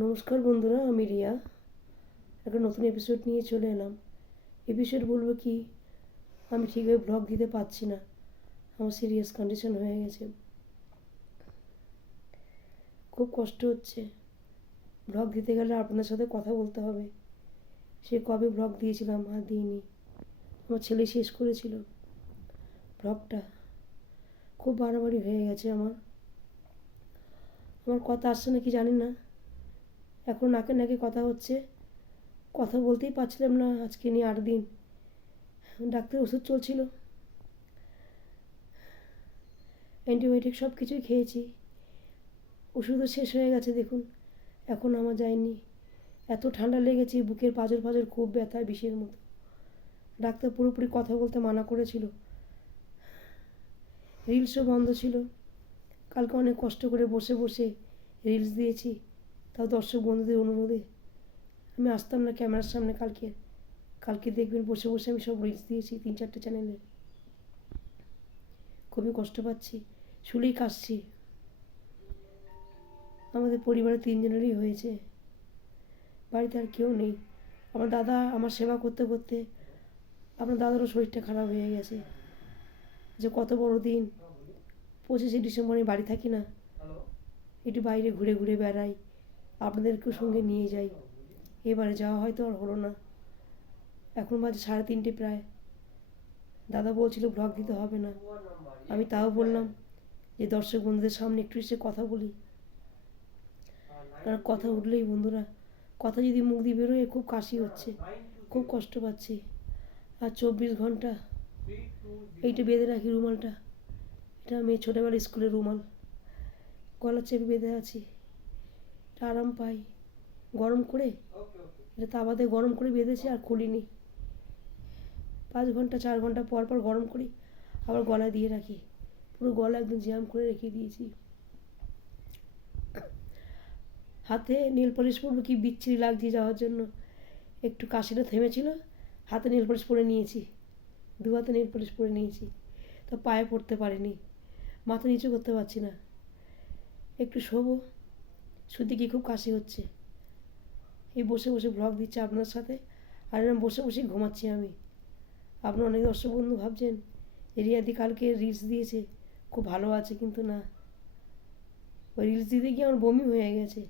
নমস্কার বন্ধুরা, আমি রিয়া। একটা নতুন এপিসোড নিয়ে চলে এলাম। এপিসোড বলবো কি, আমি ঠিকভাবে ব্লগ দিতে পারছি না। আমার সিরিয়াস কন্ডিশন হয়ে গেছে, খুব কষ্ট হচ্ছে। ব্লগ দিতে গেলে আপনাদের সাথে কথা বলতে হবে। সে কবে ব্লগ দিয়েছিলাম আর দিইনি। আমার ছেলে শেষ করেছিল ব্লগটা। খুব বাড়াবাড়ি হয়ে গেছে আমার আমার কথা আসছে না কি জানি না। এখন নাকে নাকে কথা হচ্ছে, কথা বলতেই পারছিলাম না। আজকে নিয়ে 8 দিন ডাক্তার ওষুধ চলছিল, অ্যান্টিবায়োটিক সব কিছুই খেয়েছি। ওষুধও শেষ হয়ে গেছে দেখুন, এখন আমার যায়নি। এত ঠান্ডা লেগেছে, বুকের পাঁজর পাঁজর খুব ব্যথা, বিষের মতো। ডাক্তার পুরোপুরি কথা বলতে মানা করেছিল। রিলসও বন্ধ ছিল। কালকে অনেক কষ্ট করে বসে বসে রিলস দিয়েছি, তাও দর্শক বন্ধুদের অনুরোধে। আমি আসতাম না ক্যামেরার সামনে কালকে দেখবেন বসে বসে আমি সব রিলস দিয়েছি 3-4টে চ্যানেলে। খুবই কষ্ট পাচ্ছি, শুলেই কাশছি। আমাদের পরিবারে 3 জনেরই হয়েছে, বাড়িতে আর কেউ নেই। আমার দাদা আমার সেবা করতে করতে, আপনার দাদারও শরীরটা খারাপ হয়ে গেছে। যে কত বড় দিন, 25শে ডিসেম্বরে বাড়ি থাকি না, একটু বাইরে ঘুরে ঘুরে বেড়াই, আপনাদেরকেও সঙ্গে নিয়ে যাই। এবারে যাওয়া হয়তো আর হলো না। এখন বাজে 3:30 প্রায়। দাদা বলছিল ব্লগ দিতে হবে না, আমি তাও বললাম যে দর্শক বন্ধুদের সামনে একটু এসে কথা বলি। কারণ কথা উঠলেই বন্ধুরা, কথা যদি মুখ দিয়ে বেরোয়, খুব কাশি হচ্ছে, খুব কষ্ট পাচ্ছি। আর 24 ঘন্টা এইটা বেঁধে রাখি রুমালটা। এটা মেয়ে ছোটোবেলায় স্কুলের রুমাল, গলা চেপে বেঁধে আছি। এটা আরাম পাই গরম করে, এটা তাওয়াতে গরম করে বেঁধেছি আর খুলিনি। 5 ঘন্টা 4 ঘন্টা পর পর গরম করি, আবার গলায় দিয়ে রাখি। পুরো গলা একদম জ্যাম করে রেখে দিয়েছি। হাতে নেল পলিশ পরবো, কি বিচ্ছিরি লাগছে যাওয়ার জন্য। একটু কাশিটা থেমেছিল, হাতে নেল পলিশ পরে নিয়েছি, 2 হাতে নেল পলিশ পরে নিয়েছি। তো পায়ে পড়তে পারিনি, মাথা নিচু করতে পারছি না। একটু শোবো, শুতে কি খুব কাশি হচ্ছে। এই বসে বসে ব্লগ দিচ্ছে আপনার সাথে, আর এরকম বসে বসেই ঘুমাচ্ছি আমি। আপনার অনেক দর্শক বন্ধু ভাবছেন রিয়াদি কালকে রিলস দিয়েছে, খুব ভালো আছে, কিন্তু না। ওই রিলস দিতে গিয়ে আমার বমি হয়ে গেছে।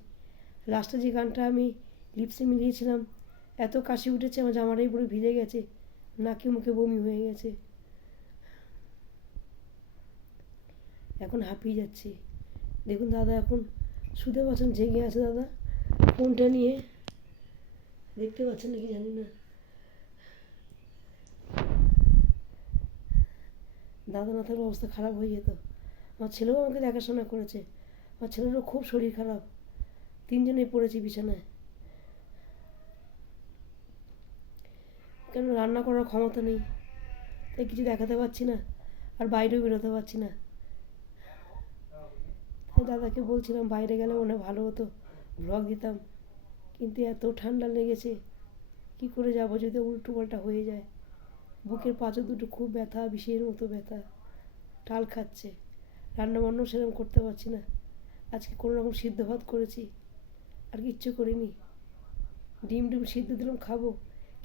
লাস্টে যে গানটা আমি লিপসে মিলিয়েছিলাম, এত কাশি উঠেছে, আমার জামাটাই পুরো ভিজে গেছে, নাকে মুখে বমি হয়ে গেছে। এখন হাঁপিয়ে যাচ্ছি। দেখুন দাদা এখন শুতে পাচ্ছেন, জেগে আছে দাদা ফোনটা নিয়ে, দেখতে পাচ্ছেন নাকি জানি না। দাদা না থাকলে অবস্থা খারাপ হয়ে যেত। আমার ছেলেও আমাকে দেখাশোনা করেছে, আমার ছেলেরও খুব শরীর খারাপ। 3 জনেই পড়েছি বিছানায়। কেন রান্না করার ক্ষমতা নেই, তাই কিছু দেখাতে পারছি না, আর বাইরেও বেরোতে পারছি না। তাই দাদাকে বলছিলাম বাইরে গেলে মনে ভালো হতো, ব্লগ দিতাম। কিন্তু এত ঠান্ডা লেগেছে, কি করে যাব যদি উল্টো পাল্টা হয়ে যায়। বুকের পাঁজর দুটো খুব ব্যথা, বিষের মতো ব্যথা, টাল খাচ্ছে। রান্নাবান্নাও সেরকম করতে পারছি না। আজকে কোনো রকম সিদ্ধ ভাত করেছি, আর কিচ্ছু করিনি। ডিম সিদ্ধ দিলাম খাবো,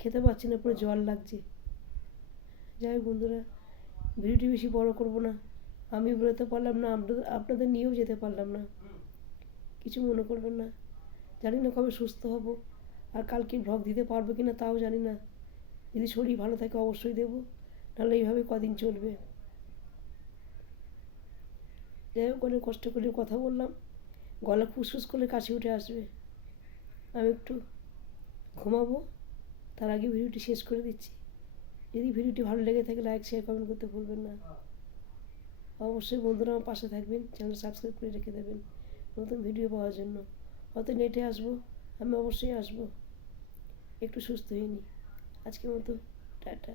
খেতে পারছি না, পুরো জল লাগছে। যাই হোক বন্ধুরা, ভিডিওটি বেশি বড় করব না। আমি বেরোতে পারলাম না, আপনাদের নিয়েও যেতে পারলাম না, কিছু মনে করবেন না। জানি না কবে সুস্থ হব, আর কালকে ব্লগ দিতে পারবো কি না তাও জানি না। যদি শরীর ভালো থাকে অবশ্যই দেবো, নাহলে এইভাবে কদিন চলবে। যাই হোক, অনেক কষ্ট করে কথা বললাম, গলা ফুসফুস করলে কাশি উঠে আসবে। আমি একটু ঘুমাবো, তার আগে ভিডিওটি শেষ করে দিচ্ছি। যদি ভিডিওটি ভালো লেগে থাকে লাইক শেয়ার কমেন্ট করতে ভুলবেন না। অবশ্যই বন্ধুরা আমার পাশে থাকবেন, চ্যানেল সাবস্ক্রাইব করে রেখে দেবেন নতুন ভিডিও পাওয়ার জন্য। হয়তো নেটে আসবো, আমি অবশ্যই আসবো। একটু সুস্থ হয়ে নিই। আজকের মতো টাটা।